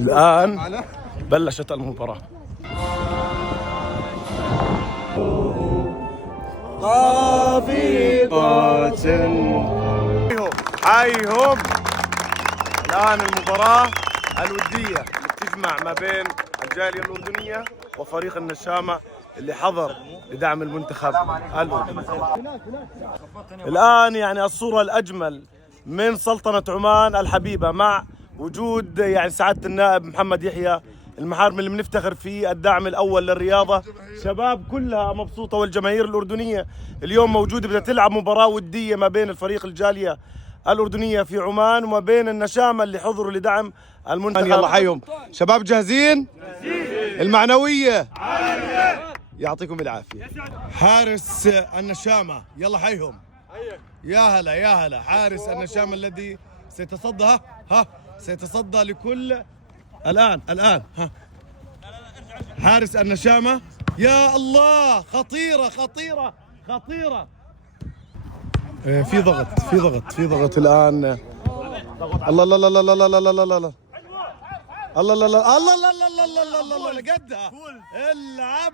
الآن بلشت المباراة. حيهم الآن المباراة الودية اللي بتجمع ما بين الجالية الأردنية وفريق النشامة اللي حضر لدعم المنتخب الأردني. الآن يعني الصورة الأجمل من سلطنة عمان الحبيبة مع وجود يعني سعادة النائب محمد يحيى المحارم اللي بنفتخر فيه الدعم الأول للرياضة. شباب كلها مبسوطة والجماهير الأردنية اليوم موجودة بدها تلعب مباراة ودية ما بين الفريق الجالية الأردنية في عمان وما بين النشامة اللي حضروا لدعم المنتخب. يلا حيهم شباب، جاهزين؟ المعنوية يعطيكم العافية. حارس النشامة يلا حيهم. يا هلا يا هلا. حارس النشامة الذي سيتصدى سيتصدى لكل الآن حارس النشامة. يا الله، خطيرة خطيرة خطيرة. في ضغط الآن. الله لا لا لا لا لا لا لا لا لا الله لا لا الله لا لا لا لا لا لا قدها. العب